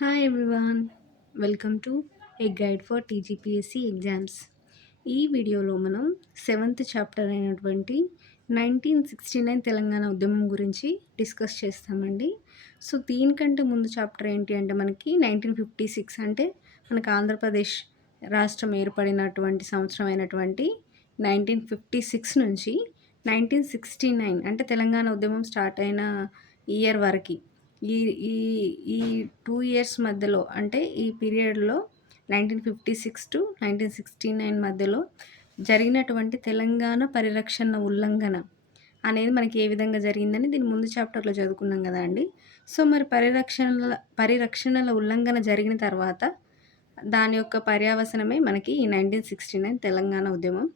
Hi everyone, welcome to A guide for TGPSC exams. ఈ వీడియోలో మనం సెవెంత్ చాప్టర్ అయినటువంటి 1969 తెలంగాణ ఉద్యమం గురించి డిస్కస్ చేస్తామండి. సో దీనికంటే ముందు చాప్టర్ ఏంటి అంటే మనకి 1956 అంటే మనకు ఆంధ్రప్రదేశ్ రాష్ట్రం ఏర్పడినటువంటి సంవత్సరం అయినటువంటి 1956 నుంచి 1969 అంటే తెలంగాణ ఉద్యమం స్టార్ట్ అయిన ఇయర్ వరకు ఈ ఈ ఈ 2 ఇయర్స్ మధ్యలో అంటే ఈ పీరియడ్‌లో 1956-1969 మధ్యలో జరిగినటువంటి తెలంగాణ పరిరక్షణ ఉల్లంఘన అనేది మనకి ఏ విధంగా జరిగిందని దీని ముందు చాప్టర్‌లో చదువుకున్నాం గదా అండి. సో మరి పరిరక్షణల ఉల్లంఘన జరిగిన తర్వాత దాని యొక్క పర్యవసానమే మనకి ఈ 1969 తెలంగాణ ఉద్యమం.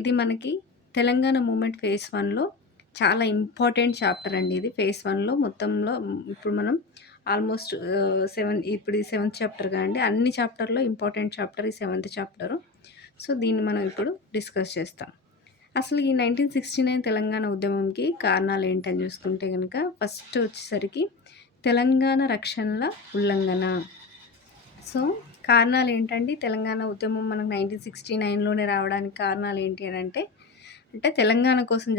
ఇది మనకి తెలంగాణ మూవ్‌మెంట్ ఫేజ్ 1లో చాలా ఇంపార్టెంట్ చాప్టర్ అండి ఇది. ఫేజ్ 1లో మొత్తంలో ఇప్పుడు మనం ఆల్మోస్ట్ ఇప్పుడు ఈ సెవెంత్ చాప్టర్ కదండీ. అన్ని చాప్టర్‌లో ఇంపార్టెంట్ చాప్టర్ ఈ సెవెంత్ చాప్టరు. సో దీన్ని మనం ఇప్పుడు డిస్కస్ చేస్తాం. అసలు ఈ 1969 తెలంగాణ ఉద్యమంకి కారణాలు ఏంటని చూసుకుంటే గనుక ఫస్ట్ వచ్చేసరికి తెలంగాణ రక్షణల ఉల్లంఘన. సో కారణాలు ఏంటండి? తెలంగాణ ఉద్యమం మనకు 1969లోనే రావడానికి కారణాలు ఏంటి అనంటే, తెలంగాణ కోసం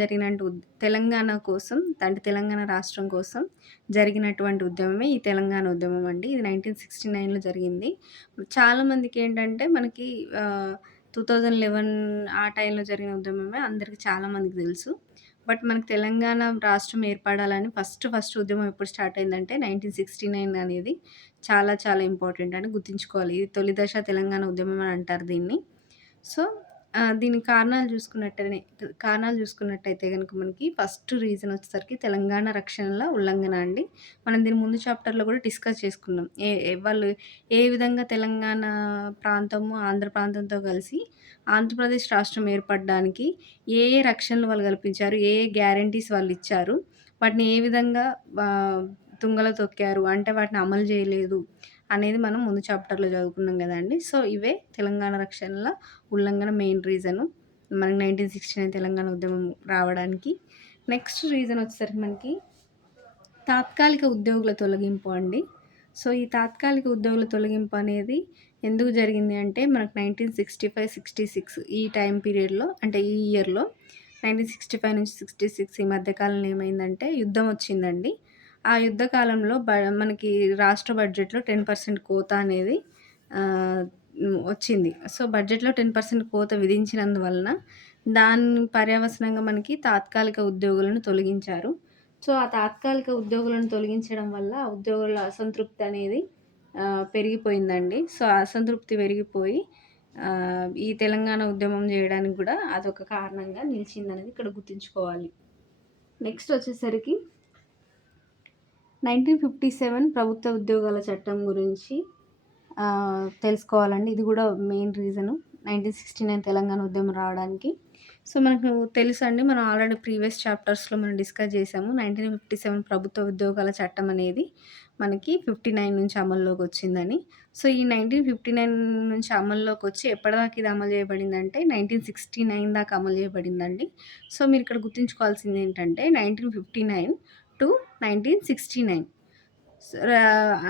తెలంగాణ కోసం అంటే తెలంగాణ రాష్ట్రం కోసం జరిగినటువంటి ఉద్యమమే ఈ తెలంగాణ ఉద్యమం అండి. ఇది 1969లో జరిగింది. చాలామందికి ఏంటంటే మనకి 2011 ఆ టైంలో జరిగిన ఉద్యమమే అందరికి చాలామందికి తెలుసు. బట్ మనకు తెలంగాణ రాష్ట్రం ఏర్పడాలని ఫస్ట్ ఉద్యమం ఎప్పుడు స్టార్ట్ అయిందంటే 1969 అనేది చాలా చాలా ఇంపార్టెంట్ అని గుర్తుంచుకోవాలి. ఇది తొలి దశ తెలంగాణ ఉద్యమం అని అంటారు దీన్ని. సో దీనికి కారణాలు చూసుకున్నట్టయితే గనుక మనకి ఫస్ట్ రీజన్ వచ్చేసరికి తెలంగాణ రక్షణల ఉల్లంఘన అండి. మనం దీని ముందు చాప్టర్‌లో కూడా డిస్కస్ చేసుకున్నాం. వాళ్ళు ఏ విధంగా తెలంగాణ ప్రాంతము, ఆంధ్ర ప్రాంతంతో కలిసి ఆంధ్రప్రదేశ్ రాష్ట్రం ఏర్పడడానికి ఏ రక్షణలు వాళ్ళు కల్పించారు, ఏ గ్యారంటీస్ వాళ్ళు ఇచ్చారు, వాటిని ఏ విధంగా తుంగలో తొక్కారు, అంటే వాటిని అమలు చేయలేదు అనేది మనం ముందు చాప్టర్‌లో చదువుకున్నాం కదండీ. సో ఇవే తెలంగాణ రక్షణల ఉల్లంఘన మెయిన్ రీజను మనకి 1969 తెలంగాణ ఉద్యమం రావడానికి. నెక్స్ట్ రీజన్ వచ్చేసరికి మనకి తాత్కాలిక ఉద్యోగుల తొలగింపు అండి. సో ఈ తాత్కాలిక ఉద్యోగుల తొలగింపు అనేది ఎందుకు జరిగింది అంటే మనకు 1965-66 ఈ టైం పీరియడ్‌లో అంటే ఈ ఇయర్‌లో 1965-66 ఈ మధ్య కాలంలో ఏమైందంటే యుద్ధం వచ్చిందండి. ఆ యుద్ధ కాలంలో మనకి రాష్ట్ర బడ్జెట్‌లో 10% కోత అనేది వచ్చింది. సో బడ్జెట్‌లో 10% కోత విధించినందువలన దాని పర్యవసానంగా మనకి తాత్కాలిక ఉద్యోగులను తొలగించారు. సో ఆ తాత్కాలిక ఉద్యోగులను తొలగించడం వల్ల ఉద్యోగుల అసంతృప్తి అనేది పెరిగిపోయిందండి. సో ఆ అసంతృప్తి పెరిగిపోయి ఈ తెలంగాణ ఉద్యమం చేయడానికి కూడా అదొక కారణంగా నిలిచిందనేది ఇక్కడ గుర్తుంచుకోవాలి. నెక్స్ట్ వచ్చేసరికి 1957 ప్రభుత్వ ఉద్యోగాల చట్టం గురించి తెలుసుకోవాలండి. ఇది కూడా మెయిన్ రీజను 1969 తెలంగాణ ఉద్యమం రావడానికి. సో మనకు తెలుసండి, మనం ఆల్రెడీ ప్రీవియస్ చాప్టర్స్‌లో మనం డిస్కస్ చేసాము. 1957 ప్రభుత్వ ఉద్యోగాల చట్టం అనేది మనకి 59 నుంచి అమల్లోకి వచ్చిందని. సో ఈ 1959 నుంచి అమల్లోకి వచ్చి ఎప్పటిదాకా ఇది అమలు చేయబడిందంటే 1969 దాకా అమలు చేయబడిందండి. సో మీరు ఇక్కడ గుర్తుంచుకోవాల్సింది ఏంటంటే 1959-1969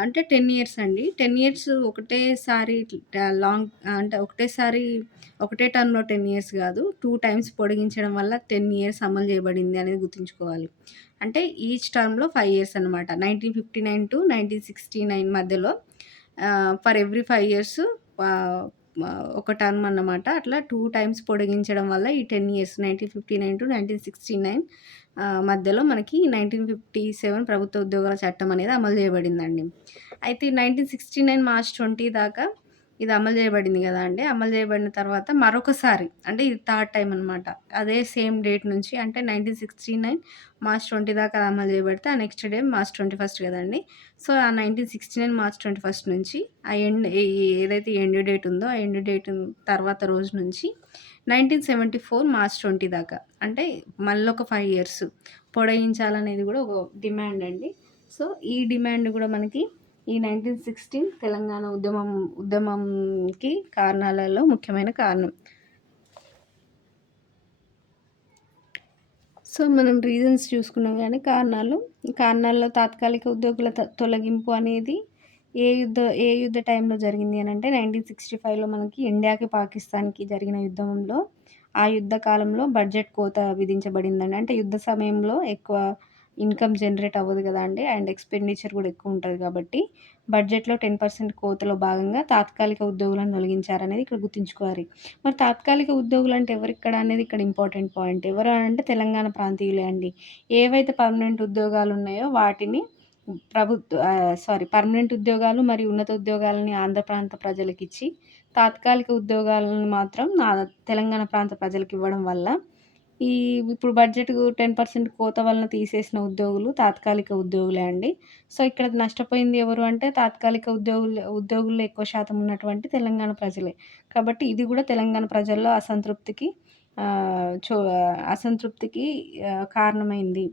అంటే 10 ఇయర్స్ అండి. 10 ఇయర్స్ ఒకటేసారి ఒకటే టర్మ్‌లో 10 ఇయర్స్ కాదు. 2 టైమ్స్ పొడిగించడం వల్ల 10 ఇయర్స్ అమలు చేయబడింది అనేది గుర్తుంచుకోవాలి. అంటే ఈచ్ టర్మ్‌లో 5 ఇయర్స్ అనమాట. 1959-1969 మధ్యలో ఫర్ ఎవ్రీ 5 ఇయర్స్ ఒక టర్మ్ అన్నమాట. అట్లా 2 టైమ్స్ పొడిగించడం వల్ల ఈ 10 ఇయర్స్ 1959-1969 మధ్యలో మనకి 1957 ప్రభుత్వ ఉద్యోగాల చట్టం అనేది అమలు చేయబడిందండి. అయితే 1969 మార్చ్ 20 దాకా ఇది అమలు చేయబడింది కదా అండి. అమలు చేయబడిన తర్వాత మరొకసారి అంటే ఇది థర్డ్ టైం అనమాట. అదే సేమ్ డేట్ నుంచి అంటే 1969 మార్చ్ 20 దాకా అది అమలు చేయబడితే ఆ నెక్స్ట్ డే మార్చ్ 21 కదండి. సో ఆ 1969 మార్చ్ 21 నుంచి ఆ ఏదైతే ఎండ్ డేట్ ఉందో ఆ ఎండ్ డేట్ తర్వాత రోజు నుంచి 1974 మార్చ్ 20 దాకా అంటే మళ్ళొక 5 ఇయర్స్ పొడిగించాలనేది కూడా ఒక డిమాండ్ అండి. సో ఈ డిమాండ్ కూడా మనకి ఈ 1916 తెలంగాణ ఉద్యమంకి కారణాలలో ముఖ్యమైన కారణం. సో మనం రీజన్స్ చూసుకున్నాం కానీ కారణాల్లో తాత్కాలిక ఉద్యోగుల తొలగింపు అనేది ఏ యుద్ధ టైంలో జరిగింది అనంటే 1965లో మనకి ఇండియాకి, పాకిస్తాన్‌కి జరిగిన యుద్ధంలో ఆ యుద్ధ కాలంలో బడ్జెట్ కోత విధించబడిందండి. అంటే యుద్ధ సమయంలో ఎక్కువ ఇన్‌కమ్ జనరేట్ అవ్వదు గదండీ! అండ్ ఎక్స్‌పెండిచర్ గూడా ఎక్కువుంటది గాబట్టి బడ్జెట్‌లో 10% కోతలో భాగంగా తాత్కాలిక ఉద్యోగులను తొలగించారనేది ఇక్కడ గుర్తుంచుకోవాలి. మరి తాత్కాలిక ఉద్యోగులంటే ఎవరిక్కడ అనేది ఇక్కడ ఇంపార్టెంట్ పాయింట్. ఎవరు అనంటే తెలంగాణ ప్రాంతీయులే అండి. ఏవైతే పర్మనెంట్ ఉద్యోగాలున్నాయో వాటిని పర్మనెంట్ ఉద్యోగాలు మరియు ఉన్నత ఉద్యోగాలని ఆంధ్ర ప్రాంత ప్రజలకిచ్చి, తాత్కాలిక ఉద్యోగాలను మాత్రం తెలంగాణ ప్రాంత ప్రజలకివ్వడం వల్ల, ఈ ఇప్పుడు బడ్జెట్‌కు 10% కోత వలన తీసేసిన ఉద్యోగులు తాత్కాలిక ఉద్యోగులే అండి. సో, ఇక్కడ నష్టపోయింది ఎవరు అంటే తాత్కాలిక ఉద్యోగుల్లో ఎక్కువ శాతం ఉన్నటువంటి తెలంగాణ ప్రజలే. కాబట్టి ఇది గూడా తెలంగాణ ప్రజల్లో ఆహ్, చో అసంతృప్తికి కారణమైంది.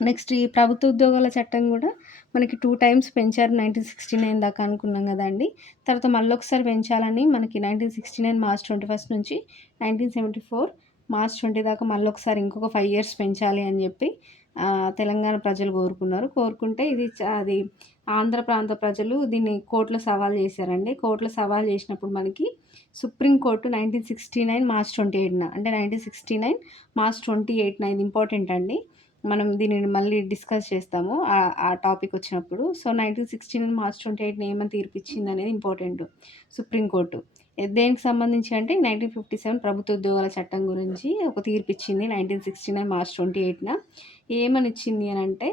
నెక్స్ట్ ఈ ప్రభుత్వ ఉద్యోగాల చట్టం గూడా మనకి 2 టైమ్స్ పెంచారు 1969 దాకా అనుకున్నాం గదండీ! తర్వాత మళ్ళొకసారి పెంచాలని మనకి 1969 మార్చ్ 21 నుంచి 1974 మార్చ్ 20 దాకా మళ్ళొకసారి ఇంకొక 5 ఇయర్స్ పెంచాలి అని జెప్పి తెలంగాణ ప్రజలు కోరుకున్నారు. కోరుకుంటే అది ఆంధ్ర ప్రాంత ప్రజలు దీన్ని కోర్ట్‌లో సవాల్ జేశారండి. కోర్ట్‌లో సవాల్ జేసినప్పుడు మనకి సుప్రీం కోర్ట్ 1969 మార్చ్ 28న అంటే 1969 మార్చ్ 28న ఇది ఇంపార్టెంట్ అండి. మనం దీనిని మళ్ళీ డిస్కస్ చేస్తాము. ఆ టాపిక్ వచ్చినప్పుడు. సో, 1969 మార్చ్ 28న ఏమని తీర్పిచ్చిందనేది ఇంపార్టెంటు సుప్రీం కోర్టు. దేనికి సంబంధించి అంటే 1957 ప్రభుత్వ ఉద్యోగాల చట్టం గురించి ఒక తీర్పిచ్చింది 1969 మార్చ్ 28న. ఏమనిచ్చింది అనంటే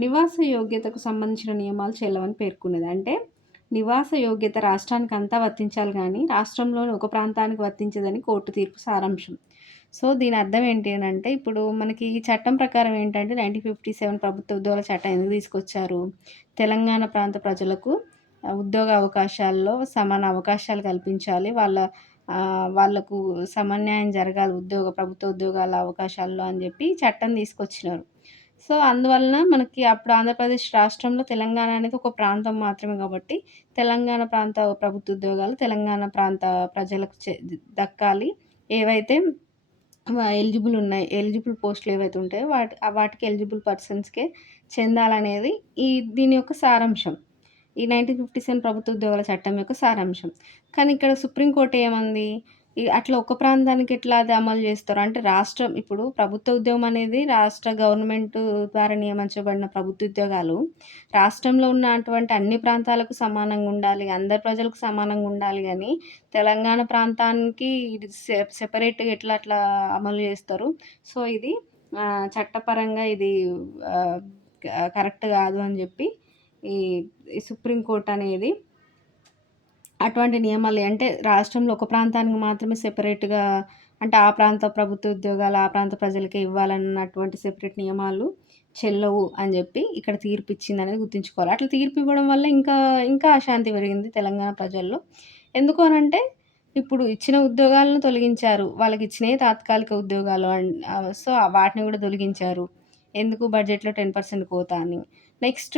నివాస యోగ్యతకు సంబంధించిన నియమాలు చెల్లవని పేర్కొన్నది. అంటే నివాస యోగ్యత రాష్ట్రానికంతా వర్తించాలి గానీ, రాష్ట్రంలోని ఒక ప్రాంతానికి వర్తించదని కోర్టు తీర్పు సారాంశం. సో, దీని అర్థం ఏంటి అనంటే, ఇప్పుడు మనకి ఈ చట్టం ప్రకారం ఏంటంటే 1957 ప్రభుత్వ ఉద్యోగాల చట్టం ఎందుకు తీసుకొచ్చారు? తెలంగాణ ప్రాంత ప్రజలకు ఉద్యోగ అవకాశాల్లో సమాన అవకాశాలు కల్పించాలి. వాళ్ళకు సమన్యాయం జరగాలి ప్రభుత్వ ఉద్యోగాల అవకాశాల్లో అని జెప్పి చట్టం తీసుకొచ్చినారు. సో, అందువలన మనకి అప్పుడు ఆంధ్రప్రదేశ్ రాష్ట్రంలో తెలంగాణ అనేది ఒక ప్రాంతం మాత్రమే గాబట్టి, తెలంగాణ ప్రాంత ప్రభుత్వ ఉద్యోగాలు తెలంగాణ ప్రాంత ప్రజలకు దక్కాలి. ఏవైతే ఎలిజిబుల్ పోస్టులు ఏవైతే ఉంటాయో వాటికి ఎలిజిబుల్ పర్సన్స్‌కే చెందాలనేది దీని యొక్క సారాంశం. ఈ 1957 ప్రభుత్వ ఉద్యోగాల చట్టం యొక్క సారాంశం. కానీ ఇక్కడ సుప్రీం కోర్ట్ ఏమంది? అట్లా ఒక ప్రాంతానికి ఎట్లా అది అమలు చేస్తారు? అంటే ఇప్పుడు ప్రభుత్వ ఉద్యోగం అనేది రాష్ట్ర గవర్నమెంట్ ద్వారా నియమించబడిన ప్రభుత్వ ఉద్యోగాలు రాష్ట్రంలో ఉన్నటువంటి అన్ని ప్రాంతాలకు సమానంగా ఉండాలి. అందరి ప్రజలకు సమానంగా ఉండాలి గానీ, తెలంగాణ ప్రాంతానికి ఇది సెపరేట్‌గా అట్లా అమలు చేస్తారు? సో, ఇది చట్టపరంగా ఇది ఆహ్, కరెక్ట్ కాదు అని చెప్పి ఈ ఈ సుప్రీం కోర్ట్ అనేది అటువంటి నియమాలు అంటే రాష్ట్రంలో ఒక ప్రాంతానికి మాత్రమే సెపరేట్‌గా అంటే ఆ ప్రాంత ప్రభుత్వ ఉద్యోగాలు ఆ ప్రాంత ప్రజలకే ఇవ్వాలన్నటువంటి సెపరేట్ నియమాలు చెల్లవు అని జెప్పి ఇక్కడ తీర్పిచ్చిందనేది గుర్తుంచుకోవాలి. అట్లా తీర్పు ఇవ్వడం వల్ల ఇంకా అశాంతి పెరిగింది తెలంగాణ ప్రజల్లో. ఎందుకు అనంటే ఇప్పుడు ఇచ్చిన ఉద్యోగాలను తొలగించారు. వాళ్ళకిచ్చినయి తాత్కాలిక ఉద్యోగాలు సో, వాటిని గూడా తొలగించారు. ఎందుకు బడ్జెట్‌లో 10% కోత అని. నెక్స్ట్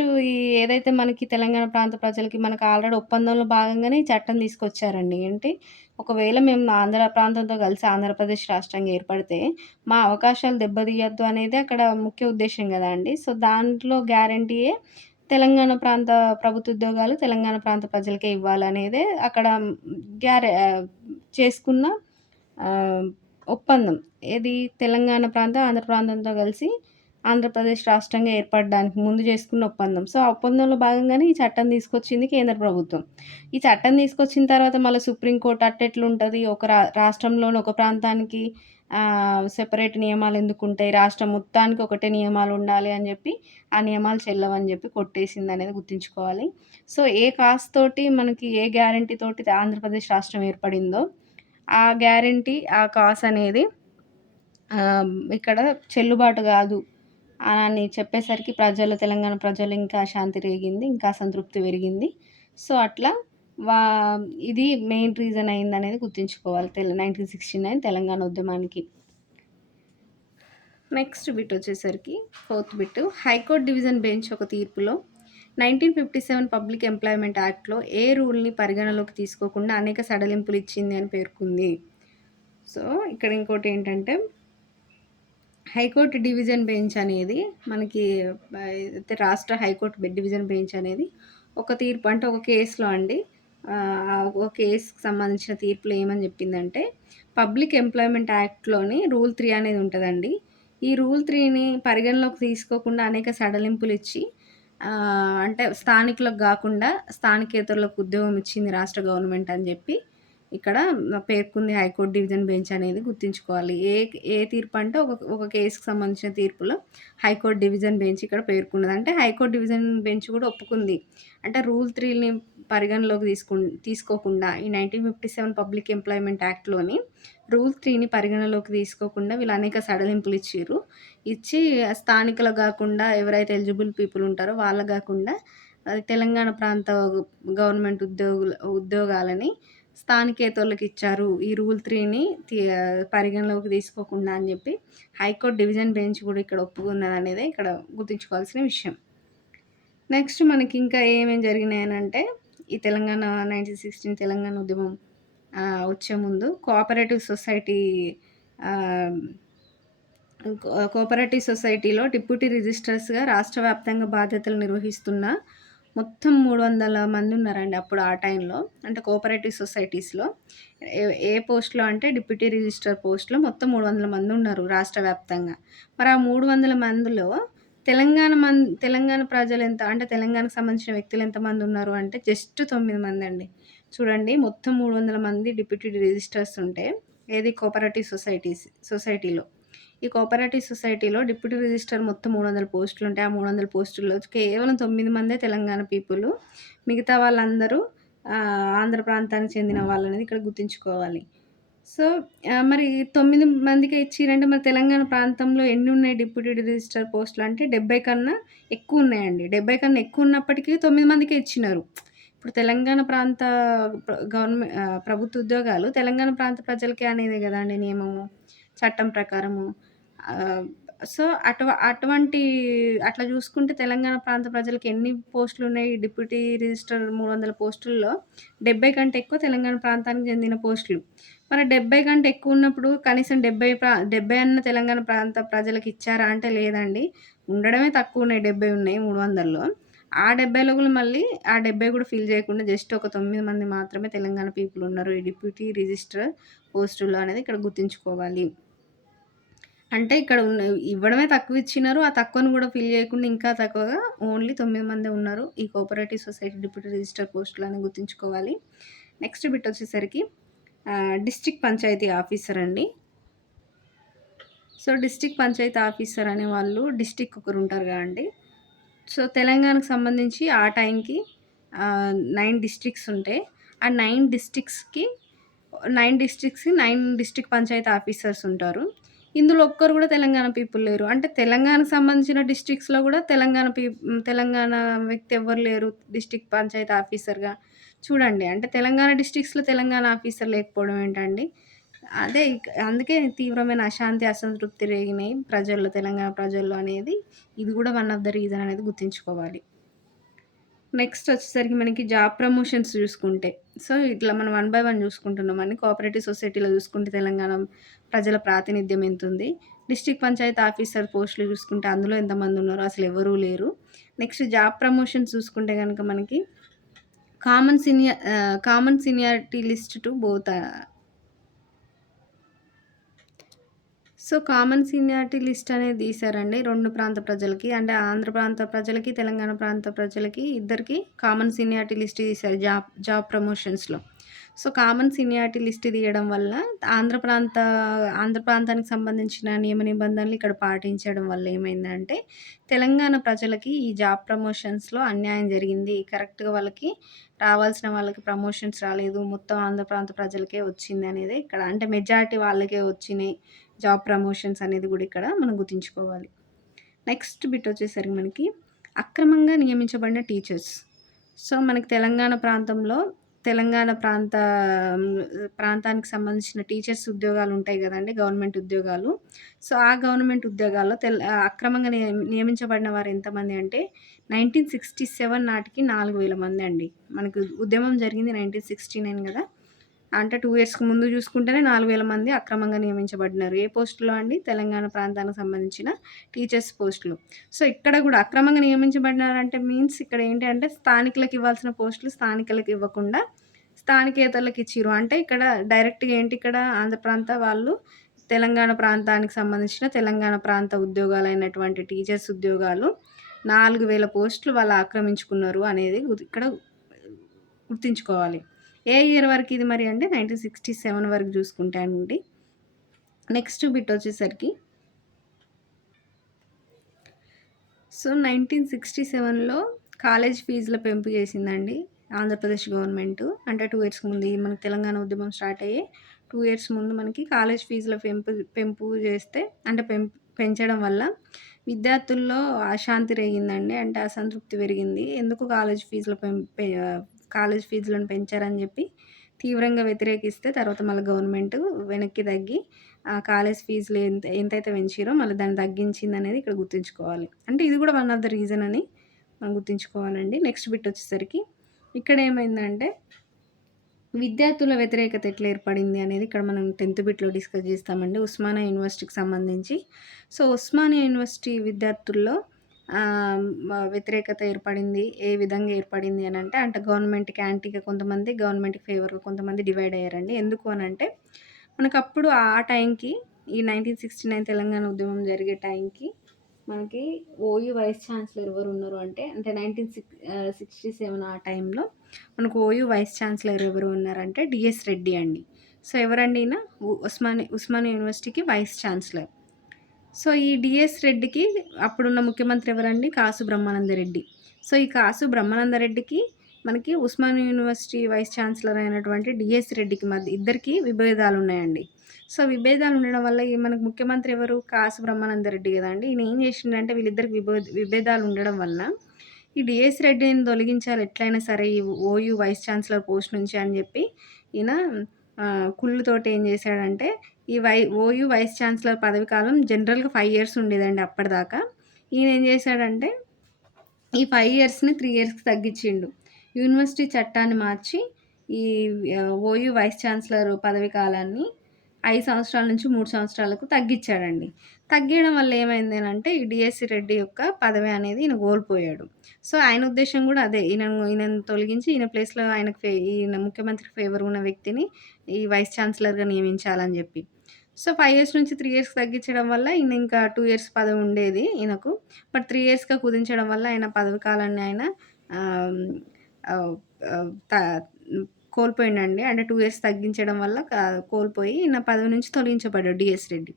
ఏదైతే మనకి తెలంగాణ ప్రాంత ప్రజలకి మనకు ఆల్రెడీ ఒప్పందంలో భాగంగానే ఈ చట్టం తీసుకొచ్చారండి. ఏంటి ఒకవేళ మేము ఆంధ్ర ప్రాంతంతో కలిసి ఆంధ్రప్రదేశ్ రాష్ట్రంగా ఏర్పడితే, మా అవకాశాలు దెబ్బతీయొద్దు అనేది అక్కడ ముఖ్య ఉద్దేశ్యం గదండీ! సో, దాంట్లో గ్యారంటీయే తెలంగాణ ప్రాంత ప్రభుత్వ ఉద్యోగాలు తెలంగాణ ప్రాంత ప్రజలకే ఇవ్వాలనేదే అక్కడ చేసుకున్న ఆహ్, ఒప్పందం. ఏది తెలంగాణ ప్రాంతం, ఆంధ్ర ప్రాంతంతో కలిసి ఆంధ్రప్రదేశ్ రాష్ట్రంగా ఏర్పడడానికి ముందు చేసుకున్న ఒప్పందం. సో, ఆ ఒప్పందంలో భాగంగానే ఈ చట్టం తీసుకొచ్చింది కేంద్ర ప్రభుత్వం. ఈ చట్టం తీసుకొచ్చిన తర్వాత మళ్ళా సుప్రీం కోర్ట్ అట్టెట్లుంటది? ఒక రాష్ట్రంలోని ఒక ప్రాంతానికి సెపరేట్ నియమాలెందుకుంటాయి? రాష్ట్రం మొత్తానికి ఒకటే నియమాలుండాలి అని జెప్పి, ఆ నియమాలు చెల్లవని జెప్పి కొట్టేసిందనేది గుర్తుంచుకోవాలి. సో, ఏ కాస్ తోటి మనకి ఏ గ్యారంటీ తోటి ఆంధ్రప్రదేశ్ రాష్ట్రం ఏర్పడిందో, ఆ గ్యారంటీ, ఆ కాస్ అనేది ఇక్కడ చెల్లుబాటు గాదు అని చెప్పేసరికి తెలంగాణ ప్రజలు ఇంకా అశాంతి రేగింది. ఇంకా అసంతృప్తి పెరిగింది. సో, అట్లా వా ఇది మెయిన్ రీజన్ అయిందనేది గుర్తుంచుకోవాలి 1969 తెలంగాణ ఉద్యమానికి. నెక్స్ట్ బిట్ వచ్చేసరికి fourth bit high court division bench ఒక తీర్పులో 1957 పబ్లిక్ ఎంప్లాయ్‌మెంట్ యాక్ట్‌లో ఏ రూల్‌ని పరిగణలోకి తీసుకోకుండా అనేక సడలింపులు ఇచ్చింది అని పేర్కొంది. సో, ఇక్కడ ఇంకోటేంటంటే హైకోర్టు డివిజన్ బెంచ్ అనేది మనకి రాష్ట్ర హైకోర్టు డివిజన్ బెంచ్ అనేది ఒక తీర్పు అంటే ఒక కేస్‌లో అండి ఒక కేస్‌కి సంబంధించిన తీర్పులో ఏమని చెప్పిందంటే, పబ్లిక్ ఎంప్లాయ్‌మెంట్ యాక్ట్‌లోని రూల్ 3 అనేది ఉంటదండి. ఈ రూల్ 3ని పరిగణలోకి తీసుకోకుండా అనేక సడలింపులిచ్చి అంటే స్థానికులకు గాకుండా స్థానికేతరులకు ఉద్యోగం ఇచ్చింది రాష్ట్ర గవర్నమెంట్ అని జెప్పి ఇక్కడ పేర్కొంది హైకోర్ట్ డివిజన్ బెంచ్ అనేది గుర్తుంచుకోవాలి. ఏ తీర్పు అంటే ఒక కేస్‌కి సంబంధించిన తీర్పులో హైకోర్ట్ డివిజన్ బెంచ్ ఇక్కడ పేర్కొన్నది. అంటే హైకోర్ట్ డివిజన్ బెంచ్ కూడా ఒప్పుకుంది. అంటే రూల్ 3ని పరిగణలోకి తీసుకోకుండా ఈ 1957 పబ్లిక్ ఎంప్లాయ్‌మెంట్ యాక్ట్‌లోని రూల్ 3ని పరిగణలోకి తీసుకోకుండా వీళ్ళు అనేక సడలింపులు ఇచ్చిర్రు. ఇచ్చి స్థానికులకు గాకుండా ఎవరైతే ఎలిజిబుల్ పీపుల్ ఉంటారో వాళ్ళకి గాకుండా తెలంగాణ ప్రాంత గవర్నమెంట్ ఉద్యోగాలని స్థానికేతరులకిచ్చారు. ఈ రూల్ 3ని పరిగణలోకి తీసుకోకుండా అని జెప్పి హైకోర్ట్ డివిజన్ బెంచ్ గూడా ఇక్కడ ఒప్పుకున్నదనేదే ఇక్కడ గుర్తుంచుకోవాల్సిన విషయం. నెక్స్ట్ మనకి ఇంకా ఏమేం జరిగినాయనంటే, ఈ తెలంగాణ 1916 తెలంగాణ ఉద్యమం వచ్చే ముందు కోఆపరేటివ్ సొసైటీ ఆహ్, కోఆపరేటివ్ సొసైటీలో డిప్యూటీ రిజిస్ట్రార్స్‌గా రాష్ట్ర వ్యాప్తంగా బాధ్యతలు నిర్వహిస్తున్న మొత్తం 300 మంది ఉన్నారండి అప్పుడు ఆ టైంలో. అంటే కోఆపరేటివ్ సొసైటీస్‌లో ఏ పోస్ట్‌లో అంటే డిప్యూటీ రిజిస్ట్రార్ పోస్ట్‌లో మొత్తం 300 మంది ఉన్నారు రాష్ట్ర వ్యాప్తంగా. మరి ఆ 300 మందిలో తెలంగాణ ప్రజలెంత అంటే తెలంగాణకు సంబంధించిన వ్యక్తులు ఎంతమంది ఉన్నారు అంటే జస్ట్ 9 మందండి. చూడండి మొత్తం 300 మంది డిప్యూటీ రిజిస్ట్రార్స్ ఉంటే ఏది కోఆపరేటివ్ సొసైటీలో. ఈ కోఆపరేటివ్ సొసైటీలో డిప్యూటీ రిజిస్ట్రార్ మొత్తం 300 పోస్టులుంటే, ఆ 300 పోస్టుల్లో కేవలం 9 మందే తెలంగాణ పీపులు. మిగతా వాళ్ళందరూ ఆంధ్ర ప్రాంతానికి చెందిన వాళ్ళనేది ఇక్కడ గుర్తుంచుకోవాలి. సో, మరి 9 మందికే ఇచ్చిర్రంటే మరి తెలంగాణ ప్రాంతంలో ఎన్నున్నాయి డిప్యూటీ రిజిస్ట్రార్ పోస్టులంటే 70 కన్నా ఎక్కువున్నాయండి. 70 కన్నా ఎక్కువున్నప్పటికీ 9 మందికే ఇచ్చినారు. ఇప్పుడు తెలంగాణ ప్రాంత ప్రభుత్వ ఉద్యోగాలు తెలంగాణ ప్రాంత ప్రజలకే అనేదే గదండీ నియమము, చట్టం ప్రకారము. ఆహ్, సో, అటువంటి అట్లా జూసుకుంటే తెలంగాణ ప్రాంత ప్రజలకి ఎన్ని పోస్టులున్నాయి డిప్యూటీ రిజిస్ట్రార్ 300 పోస్టుల్లో 70 కంటే ఎక్కువ తెలంగాణ ప్రాంతానికి చెందిన పోస్టులు. మరి 70 కంటే ఎక్కువున్నప్పుడు కనీసం 70 అన్న తెలంగాణ ప్రాంత ప్రజలకిచ్చారా అంటే లేదండి. ఉండడమే తక్కువున్నాయి 70 ఉన్నాయి 300లో. ఆ 70లో గూడా మళ్ళీ ఆ 70 గూడా ఫిల్ జేయకుండా జస్ట్ ఒక 9 మంది మాత్రమే తెలంగాణ పీపుల్ ఉన్నారు. ఈ డిప్యూటీ రిజిస్ట్రార్ పోస్టుల్లో అనేది ఇక్కడ గుర్తుంచుకోవాలి. అంటే ఇక్కడ ఇవ్వడమే తక్కువిచ్చినారు. ఆ తక్కువని గూడా ఫిల్ జేయకుండా ఇంకా తక్కువగా ఓన్లీ 9 మందే ఉన్నారు. ఈ కోఆపరేటివ్ సొసైటీ డిప్యూటీ రిజిస్టర్ పోస్టులని గుర్తుంచుకోవాలి. నెక్స్ట్ బిట్ వచ్చేసరికి డిస్ట్రిక్ట్ పంచాయతీ ఆఫీసర్ అండి. సో, డిస్ట్రిక్ట్ పంచాయతీ ఆఫీసర్ అనేవాళ్ళు డిస్ట్రిక్ట్ ఒకరుంటారు గదండీ! సో, తెలంగాణకు సంబంధించి ఆ టైంకి 9 డిస్ట్రిక్ట్స్ ఉంటే, ఆ 9 డిస్ట్రిక్ట్స్‌కి 9 డిస్ట్రిక్ట్ పంచాయతీ ఆఫీసర్స్ ఉంటారు. ఇందులో ఒక్కరు గూడా తెలంగాణ పీపుల్ లేరు. అంటే తెలంగాణకు సంబంధించిన డిస్ట్రిక్ట్స్‌లో గూడా తెలంగాణ వ్యక్తి ఎవ్వరు లేరు డిస్ట్రిక్ట్ పంచాయతీ ఆఫీసర్‌గా. చూడండి అంటే తెలంగాణ డిస్ట్రిక్ట్స్‌లో తెలంగాణ ఆఫీసర్ లేకపోవడం ఏంటండి? అదే అందుకే తీవ్రమైన అశాంతి, అసంతృప్తి రేగినాయి ప్రజల్లో, తెలంగాణ ప్రజల్లో అనేది ఇది గూడా వన్ ఆఫ్ ద రీజన్ అనేది గుర్తుంచుకోవాలి. నెక్స్ట్ వచ్చేసరికి మనకి జాబ్ ప్రమోషన్స్ చూసుకుంటే, సో, ఇట్లా మనం వన్ బై వన్ చూసుకుంటున్నామండి. కోఆపరేటివ్ సొసైటీలో చూసుకుంటే తెలంగాణ ప్రజల ప్రాతినిధ్యం ఎంతుంది? డిస్ట్రిక్ట్ పంచాయతీ ఆఫీసర్ పోస్టులు చూసుకుంటే అందులో ఎంతమందున్నారో అసలెవరూ లేరు. నెక్స్ట్ జాబ్ ప్రమోషన్స్ చూసుకుంటే గనక మనకి common seniority list to both so, common seniority list అనేది తీశారండి 2 ప్రాంత ప్రజలకి. అంటే ఆంధ్ర ప్రాంత ప్రజలకి, తెలంగాణ ప్రాంత ప్రజలకి ఇద్దరికీ కామన్ సీనియారిటీ లిస్ట్ తీశారు జాబ్ ప్రమోషన్స్‌లో. సో, కామన్ సీనియారిటీ లిస్ట్ తీయడం వల్ల ఆంధ్ర ప్రాంతానికి సంబంధించిన నియమ నిబంధనలు ఇక్కడ పాటించడం వల్ల ఏమైందంటే, తెలంగాణ ప్రజలకి ఈ జాబ్ ప్రమోషన్స్‌లో అన్యాయం జరిగింది. కరెక్ట్‌గా వాళ్ళకి రావాల్సిన వాళ్ళకి ప్రమోషన్స్ రాలేదు. మొత్తం ఆంధ్ర ప్రాంత ప్రజలకే వచ్చిందనేదే ఇక్కడ అంటే మెజారిటీ వాళ్ళకే వచ్చినాయి. జాబ్ ప్రమోషన్స్ అనేది గూడా ఇక్కడ మనం గుర్తుంచుకోవాలి. నెక్స్ట్ బిట్ వచ్చేసరికి మనకి అక్రమంగా నియమించబడిన టీచర్స్. సో, మనకి తెలంగాణ ప్రాంతానికి సంబంధించిన టీచర్స్ ఉద్యోగాలు ఉంటాయి గదండీ! గవర్నమెంట్ ఉద్యోగాలు. సో, ఆ గవర్నమెంట్ ఉద్యోగాల్లో అక్రమంగా నియమించబడిన వారు ఎంతమంది అంటే 1967 నాటికి 4000 మందండి. మనకు ఉద్యమం జరిగింది 1969 గదా! అంటే 2 ఇయర్స్‌కి ముందు చూసుకుంటేనే 4,000 మంది అక్రమంగా నియమించబడినారు. ఏ పోస్టులో అండి? తెలంగాణ ప్రాంతానికి సంబంధించిన టీచర్స్ పోస్టులు. సో, ఇక్కడ గూడా అక్రమంగా నియమించబడినారంటే మీన్స్ ఇక్కడ ఏంటి అంటే స్థానికులకు ఇవ్వాల్సిన పోస్టులు స్థానికులకు ఇవ్వకుండా స్థానికేతరులకు ఇచ్చిర్రు. అంటే ఇక్కడ డైరెక్ట్‌గా ఏంటి ఇక్కడ ఆంధ్ర ప్రాంత వాళ్ళు తెలంగాణ ప్రాంతానికి సంబంధించిన తెలంగాణ ప్రాంత ఉద్యోగాలైనటువంటి టీచర్స్ ఉద్యోగాలు 4,000 పోస్టులు వాళ్ళు ఆక్రమించుకున్నారు అనేది ఇక్కడ గుర్తుంచుకోవాలి. ఏ ఇయర్ వరకు ఇది మరి అంటే 1967 వరకు చూసుకుంటే అండి. నెక్స్ట్ బిట్ వచ్చేసరికి సో 1967లో కాలేజ్ ఫీజుల పెంపు చేసిందండి ఆంధ్రప్రదేశ్ గవర్నమెంటు. అంటే 2 ఇయర్స్ ముందు మనకి తెలంగాణ ఉద్యమం స్టార్ట్ అయ్యే 2 ఇయర్స్ ముందు మనకి కాలేజ్ ఫీజుల పెంపు చేస్తే అంటే పెంచడం వల్ల విద్యార్థుల్లో అశాంతి రేగిందండి. అంటే అసంతృప్తి పెరిగింది. ఎందుకు కాలేజ్ ఫీజులను పెంచారని చెప్పి తీవ్రంగా వ్యతిరేకిస్తే తర్వాత మళ్ళీ గవర్నమెంట్ వెనక్కి తగ్గి ఆ కాలేజ్ ఫీజులు ఎంతైతే పెంచిరో మళ్ళీ దాన్ని తగ్గించిందనేది ఇక్కడ గుర్తుంచుకోవాలి. అంటే ఇది కూడా వన్ ఆఫ్ ద రీజన్ అని మనం గుర్తుంచుకోవాలండి. నెక్స్ట్ బిట్ వచ్చేసరికి ఇక్కడ ఏమైందంటే విద్యార్థుల వ్యతిరేకత ఎట్లా ఏర్పడింది అనేది ఇక్కడ మనం 10th బిట్‌లో డిస్కస్ చేస్తామండి. ఉస్మానియా యూనివర్సిటీకి సంబంధించి. సో, ఉస్మానియా యూనివర్సిటీ విద్యార్థుల్లో వ్యతిరేకత ఏర్పడింది. ఏ విధంగా ఏర్పడింది అనంటే, అంటే గవర్నమెంట్‌కి యాంటీగా కొంతమంది, గవర్నమెంట్‌కి ఫేవర్‌గా కొంతమంది డివైడ్ అయ్యారండి. ఎందుకు అనంటే, మనకప్పుడు ఆ టైంకి ఈ 1969 తెలంగాణ ఉద్యమం జరిగే టైంకి మనకి ఓయూ వైస్ ఛాన్సలర్ ఎవరున్నారు అంటే 1967 ఆ టైంలో మనకు ఓయూ వైస్ ఛాన్సలర్ ఎవరు ఉన్నారంటే డిఎస్ రెడ్డి అండి. సో, ఎవరండి ఈయన? ఉస్మానియా యూనివర్సిటీకి వైస్ ఛాన్సలర్. సో, ఈ డిఎస్ రెడ్డికి అప్పుడున్న ముఖ్యమంత్రి ఎవరండి? కాసు బ్రహ్మానందరెడ్డి. సో, ఈ కాసు బ్రహ్మానందరెడ్డికి మనకి ఉస్మానియా యూనివర్సిటీ వైస్ ఛాన్సలర్ అయినటువంటి డిఎస్ రెడ్డికి ఇద్దరికీ విభేదాలు ఉన్నాయండి. సో, విభేదాలు ఉండడం వల్ల మనకు ముఖ్యమంత్రి ఎవరు? కాసు బ్రహ్మానందరెడ్డి కదండీ! ఈయన ఏం చేసిండంటే వీళ్ళిద్దరికి విభేదాలు ఉండడం వల్ల ఈ డిఎస్ రెడ్డిని తొలగించాలి ఎట్లయినా సరే ఈ ఓయూ వైస్ ఛాన్సలర్ పోస్ట్ నుంచి అని చెప్పి ఈయన కుళ్ళుతోటి ఏం చేశాడంటే ఈ ఓయూ వైస్ ఛాన్సలర్ పదవి కాలం జనరల్‌గా 5 ఇయర్స్ ఉండేదండి అప్పటిదాకా. ఈయన ఏం చేశాడంటే ఈ 5 ఇయర్స్‌ని 3 ఇయర్స్‌కి తగ్గించిండు. యూనివర్సిటీ చట్టాన్ని మార్చి ఈ ఓయూ వైస్ ఛాన్సలర్ పదవి కాలాన్ని 5 సంవత్సరాల నుంచి 3 సంవత్సరాలకు తగ్గించాడండి. తగ్గియడం వల్ల ఏమైంది అనంటే ఈ డిఎస్సి రెడ్డి యొక్క పదవి అనేది ఈయన కోల్పోయాడు. సో, ఆయన ఉద్దేశ్యం కూడా అదే. ఈయనను తొలగించి ఈయన ప్లేస్‌లో ఈయన ముఖ్యమంత్రికి ఫేవర్‌గా ఉన్న వ్యక్తిని ఈ వైస్ ఛాన్సలర్‌గా నియమించాలని చెప్పి. సో, 5 ఇయర్స్ నుంచి 3 ఇయర్స్‌కి తగ్గించడం వల్ల ఈయన ఇంకా 2 ఇయర్స్ పదవి ఉండేది ఈయనకు. బట్ 3 ఇయర్స్‌గా కుదించడం వల్ల ఆయన పదవి కాలాన్ని ఆయన ఆహ్, ఆహ్, ఆహ్, త కోల్పోయిండండి. అంటే 2 ఇయర్స్ తగ్గించడం వల్ల కోల్పోయి ఈయన పదవి నుంచి తొలగించబడ్డాడు డిఎస్ రెడ్డి.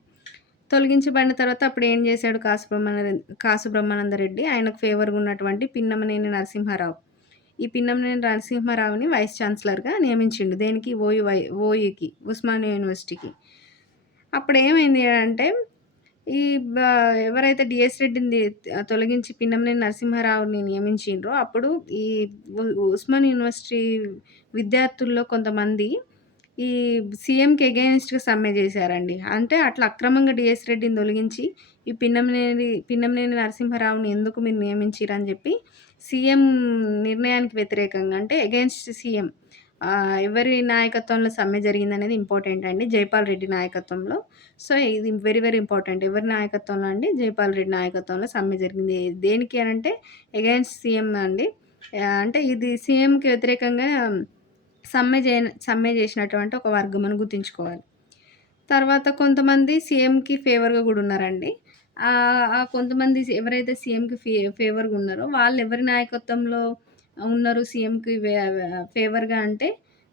తొలగించబడిన తర్వాత అప్పుడు ఏం చేశాడు కాసు బ్రహ్మానందరెడ్డి ఆయనకు ఫేవర్‌గా ఉన్నటువంటి పిన్నమనేని నరసింహారావు. ఈ పిన్నమనేని నరసింహారావుని వైస్ ఛాన్సలర్‌గా నియమించిండు. దేనికి? ఓయూకి ఉస్మానియా యూనివర్సిటీకి. అప్పుడేమైంది అంటే ఈ బ ఎవరైతే డిఎస్ రెడ్డిని తొలగించి పిన్నమనేని నరసింహారావుని నియమించిండ్రో అప్పుడు ఈ ఉస్మానియా యూనివర్సిటీ విద్యార్థుల్లో కొంతమంది ఈ సీఎంకి ఎగెయిన్స్ట్‌గా సమ్మె చేశారండి. అంటే అట్లా అక్రమంగా డిఎస్ రెడ్డిని తొలగించి ఈ పిన్నమనేని నరసింహారావుని ఎందుకు మీరు నియమించిర్రని చెప్పి సీఎం నిర్ణయానికి వ్యతిరేకంగా అంటే ఎగెయిన్స్ట్ సీఎం ఎవరి నాయకత్వంలో సమ్మె జరిగిందనేది ఇంపార్టెంట్ అండి. జైపాల్ రెడ్డి నాయకత్వంలో. సో, ఇది వెరీ వెరీ ఇంపార్టెంట్. ఎవరి నాయకత్వంలో అండి? జైపాల్ రెడ్డి నాయకత్వంలో సమ్మె జరిగింది. దేనికి అనంటే ఎగెయిన్స్ట్ సీఎం అండి. అంటే ఇది సీఎంకి వ్యతిరేకంగా సమ్మె చేసినటువంటి ఒక వర్గం అని గుర్తుంచుకోవాలి. తర్వాత కొంతమంది సీఎంకి ఫేవర్‌గా కూడా ఉన్నారండి. కొంతమంది ఎవరైతే సీఎంకి ఫేవర్‌గా ఉన్నారో వాళ్ళు ఎవరి నాయకత్వంలో ఉన్నారు సీఎంకి ఫేవర్‌గా అంటే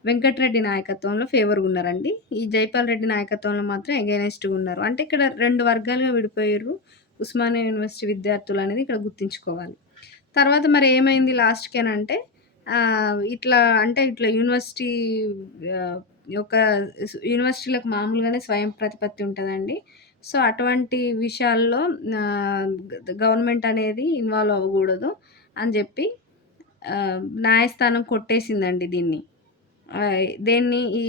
వెంకటరెడ్డి నాయకత్వంలో ఫేవర్‌గా ఉన్నారండి. ఈ జైపాల్ రెడ్డి నాయకత్వంలో మాత్రం ఎగైనెస్ట్‌గా ఉన్నారు. అంటే ఇక్కడ 2 వర్గాలుగా విడిపోయిర్రు ఉస్మానియా యూనివర్సిటీ విద్యార్థులు అనేది ఇక్కడ గుర్తుంచుకోవాలి. తర్వాత మరి ఏమైంది లాస్ట్‌కి అనంటే ఇట్లా అంటే ఇట్లా యూనివర్సిటీ యొక్క యూనివర్సిటీలకు మామూలుగానే స్వయం ప్రతిపత్తి ఉంటదండి. సో, అటువంటి విషయాల్లో గవర్నమెంట్ అనేది ఇన్వాల్వ్ అవ్వకూడదు అని చెప్పి న్యాయస్థానం కొట్టేసిందండి దీన్ని. దేన్ని ఈ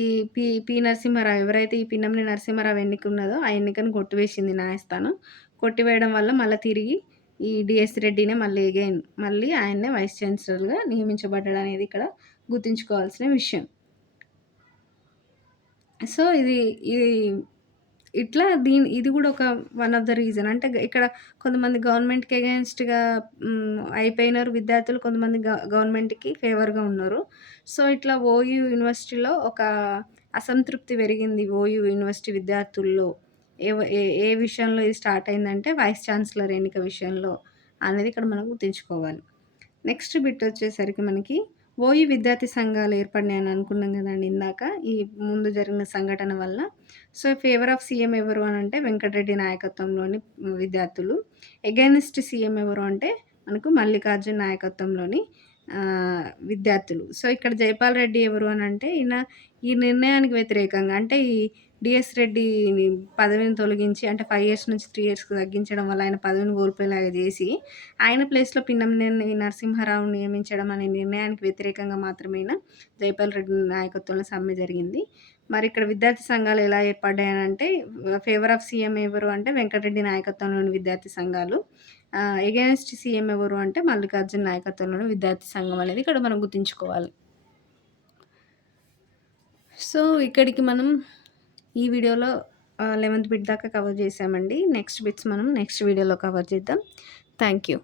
పి నరసింహారావు ఎవరైతే ఈ పిన్నమనేని నరసింహారావు ఎన్నిక ఉన్నదో ఆ ఎన్నికను కొట్టివేసింది న్యాయస్థానం. కొట్టివేయడం వల్ల మళ్ళా తిరిగి ఈ డిఎస్ రెడ్డినే మళ్ళీ ఆయన్నే వైస్ ఛాన్సలర్‌గా నియమించబడ్డాడనేది ఇక్కడ గుర్తుంచుకోవాల్సిన విషయం. సో, ఇది ఇట్లా ఇది గూడా ఒక వన్ ఆఫ్ ద రీజన్. అంటే ఇక్కడ కొంతమంది గవర్నమెంట్‌కి అగెయిన్స్ట్‌గా అయిపోయినారు విద్యార్థులు. కొంతమంది గవర్నమెంట్‌కి ఫేవర్‌గా ఉన్నారు. సో, ఇట్లా ఓయూ యూనివర్సిటీలో ఒక అసంతృప్తి పెరిగింది. ఓయూ యూనివర్సిటీ విద్యార్థుల్లో. ఏ విషయంలో ఇది స్టార్ట్ అయిందంటే వైస్ ఛాన్సలర్ ఎన్నిక విషయంలో అనేది ఇక్కడ మనం గుర్తుంచుకోవాలి. నెక్స్ట్ బిట్ వచ్చేసరికి మనకి ఓయూ విద్యార్థి సంఘాలు ఏర్పడినాయని అనుకున్నాం గదండీ ఇందాక. ఈ ముందు జరిగిన సంఘటన వల్ల. సో, ఫేవర్ ఆఫ్ సీఎం ఎవరు అనంటే వెంకటరెడ్డి నాయకత్వంలోని విద్యార్థులు. ఎగైనిస్ట్ సీఎం ఎవరు అంటే మనకు మల్లికార్జున్ నాయకత్వంలోని విద్యార్థులు. సో, ఇక్కడ జైపాల్ రెడ్డి ఎవరు అనంటే ఈ నిర్ణయానికి వ్యతిరేకంగా అంటే ఈ డీఎస్ రెడ్డిని పదవిని తొలగించి అంటే 5 ఇయర్స్ నుంచి 3 ఇయర్స్‌కి తగ్గించడం వల్ల ఆయన పదవిని కోల్పోయేలాగా జేసి, ఆయన ప్లేస్‌లో పిన్నమనేని నరసింహారావుని నియమించడం అనే నిర్ణయానికి వ్యతిరేకంగా మాత్రమేనా జైపాల్ రెడ్డి నాయకత్వంలో సమ్మె జరిగింది. మరి ఇక్కడ విద్యార్థి సంఘాలు ఎలా ఏర్పడ్డాయనంటే ఫేవర్ ఆఫ్ సీఎం ఎవరు అంటే వెంకటరెడ్డి నాయకత్వంలోని విద్యార్థి సంఘాలు. ఎగైన్స్ట్ సీఎం ఎవరు అంటే మల్లికార్జున్ నాయకత్వంలోని విద్యార్థి సంఘం అనేది ఇక్కడ మనం గుర్తుంచుకోవాలి. సో, ఇక్కడికి మనం ఈ వీడియోలో 11థ్ బిట్ దాకా కవర్ చేశామండి. నెక్స్ట్ బిట్స్ మనం నెక్స్ట్ వీడియోలో కవర్ చేద్దాం. Thank you.